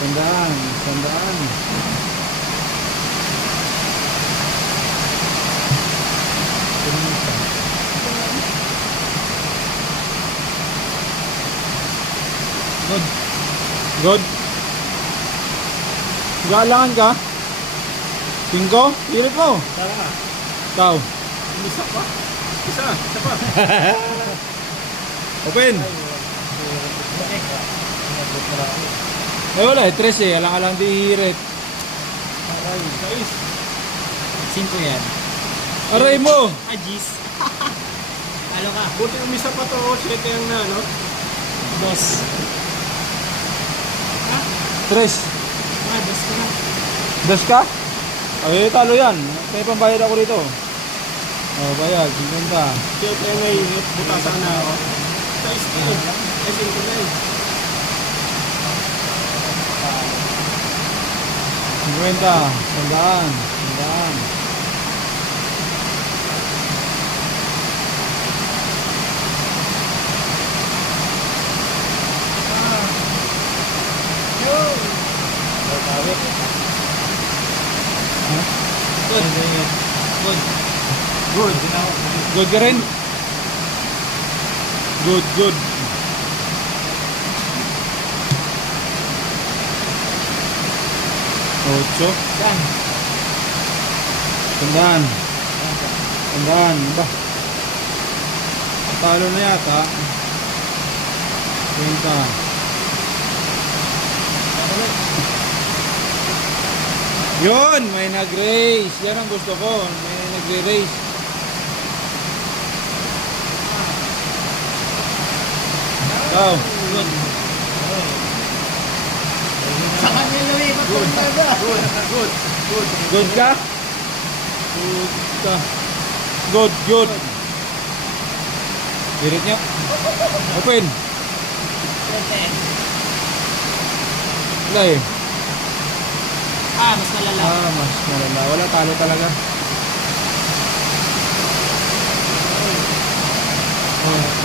Sandaan. Good. Galangan ka? 5? Hirit mo. Tara. Ikaw. Isa pa. Isa pa. Open. Eh wala eh, 3 eh. Alang-alang di hirit. Aray, guys. 5 yan. Aray mo. Ajis. Ano ka? Buti umisa pa to. 7 yung na, no? 2. 3. 2 ka na. 2 ka? Ay, talo yan. May pambayad ako dito. Oh, bayad. 50. 7 yung may butasan na ako. Guys, ay 5 na eh. 50. Sandaan. Good ka rin? Good. 8. Tandaan. Ba? Talo na yata. 20. Yun! May nag-race. Yan ang gusto ko. May nagre-race. Ikaw. Sa kanya lumipat ko rin talaga. Good ka? Good. Hirit niya. Open. Wala eh. Mas malala. Mas malala. Wala, talo talaga.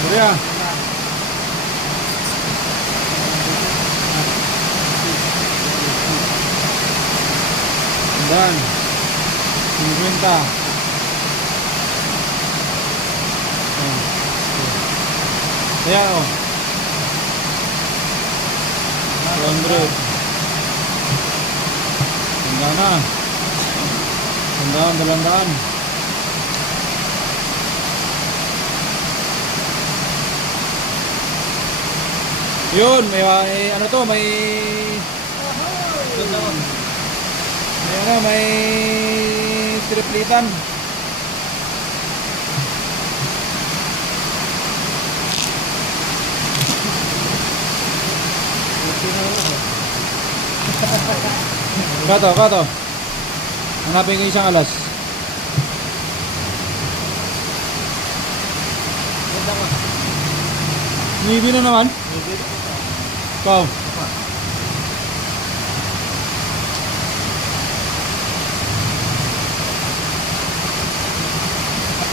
Buriya. Dan 50. Ayan o. 200. Tandaan na. Tandaan. Yun, may ano to, may may triplitan. Kato. Hanapin ko isang alas. Nibi na naman. Ikaw.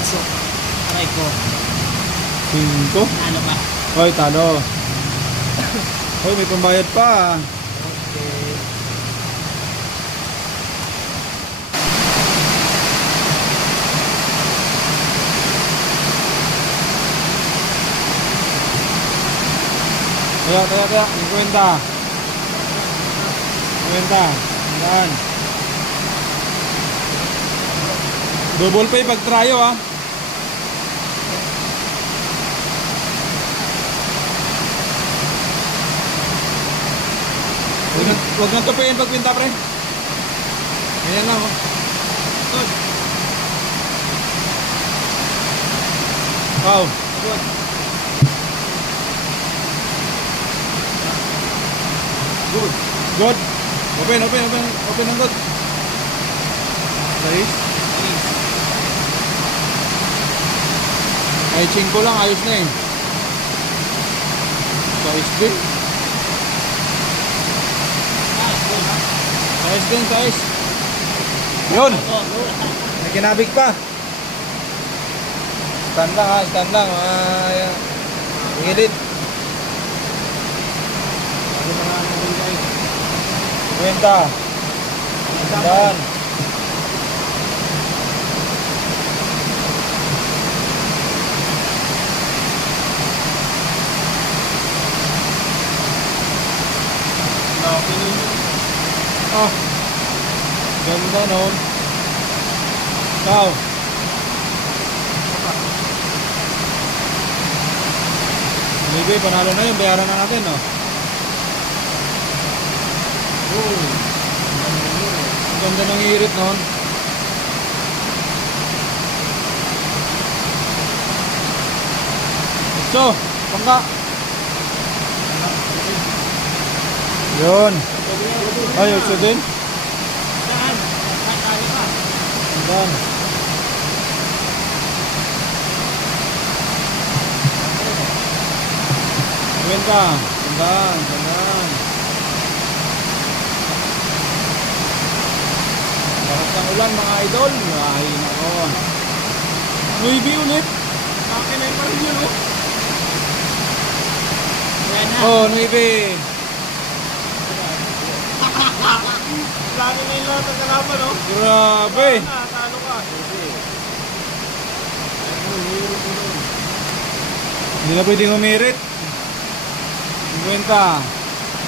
So, aray ko. 5. Ano ba? Hoy, talo. Hoy, may pambayad pa. Kaya. 50. Yan. Double pay pag tryo ah. Huwag nang tupiin pag pinta pre. Ganyan lang oh. Wow. Good. Open ang good. Nice. Ay, 5 lang, ayos na eh. Size din. Size. Yun. May kinabig pa. Stand lang ha, Gilid. 50. Sandaan. Laki na yun. Ah. Ganda nun. Ikaw. Maybe, panalo na yun. Bayaran na natin, no? Oh. Ang ganda ng irit nun. So, pangka. Yun. Ay, yun din. Saan? Nakakali ka. Sandaan. Kwenta. Sandaan. Sandaan. Lakas ng ulan mga idol. Ay, nako. Nuibi ulit. Laki na yun pa rin yun, oh. Yan na. Oh, Nuibi. Laki na yung lahat ng kalaban, oh. Grabe. Talo ka. Hindi na pwedeng umirit. Kwenta.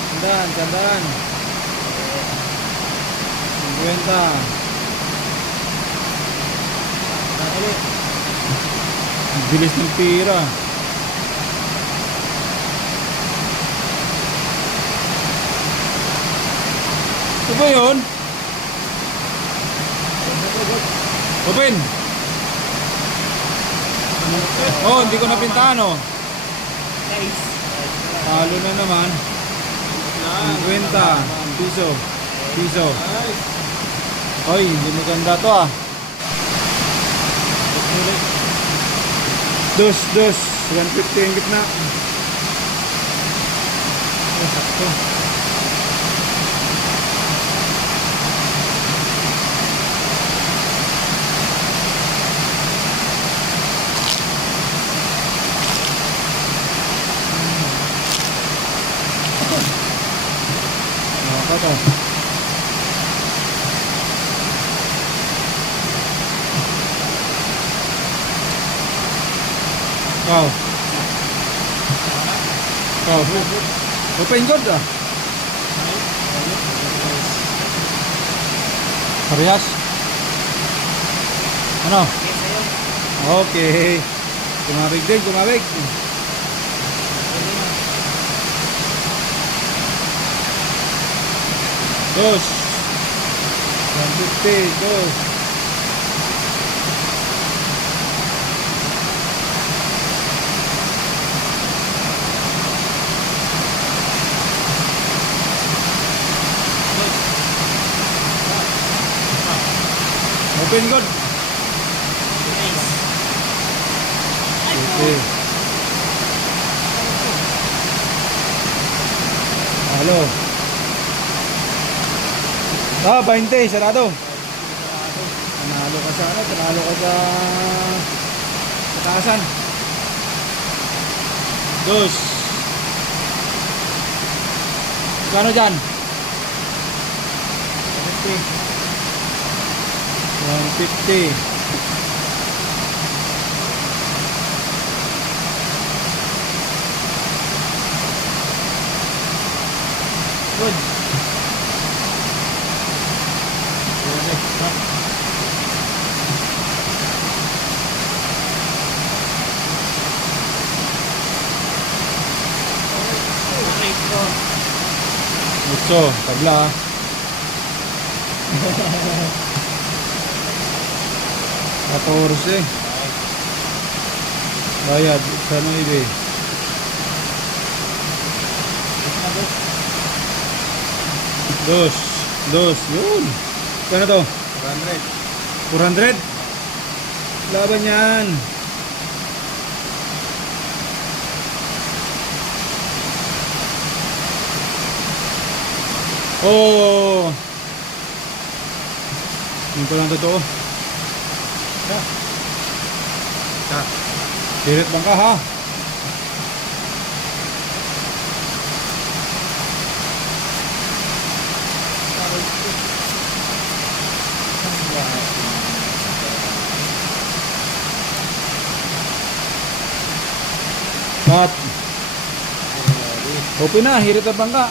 Sandaan. Sandaan. Kwenta. Ulit. Ang bilis ng tira. Ito ba yun? Open! Oh, hindi ko napintahan, oh. Guys. Talo na naman. 50 piso. Piso. Nice. Oy, hindi maganda to, ah. Dos. 150 ang gitna. Oh, sakto. Apa to? Kau. Open good ah. Parehas. Ano? Yes, sa'yo. Okay. Kumabig din, kumabig. Dos. 150, dos. Open good. Nice. Okay. Halo. Ah, 20, sarado. Panalo ka sa ano, panalo ka sa taasan. Dos. Kano dyan? 150. Good. Gusto, tabla. 14. Bayad sa Nuibe. Dos, yun. Kano to? 400. 400? Laban yan. Oh. Yung pa lang totoo. Pirit bang ka ha? Cut. Open na, hirit ang bangka.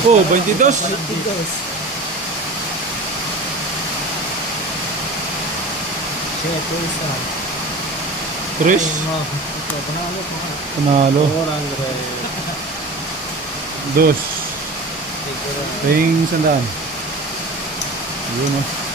Oh, 22. 22. Shit, please. Trish. Ito, panalo mo. Panalo. 400. Dos. Ring sandaan. Yun oh.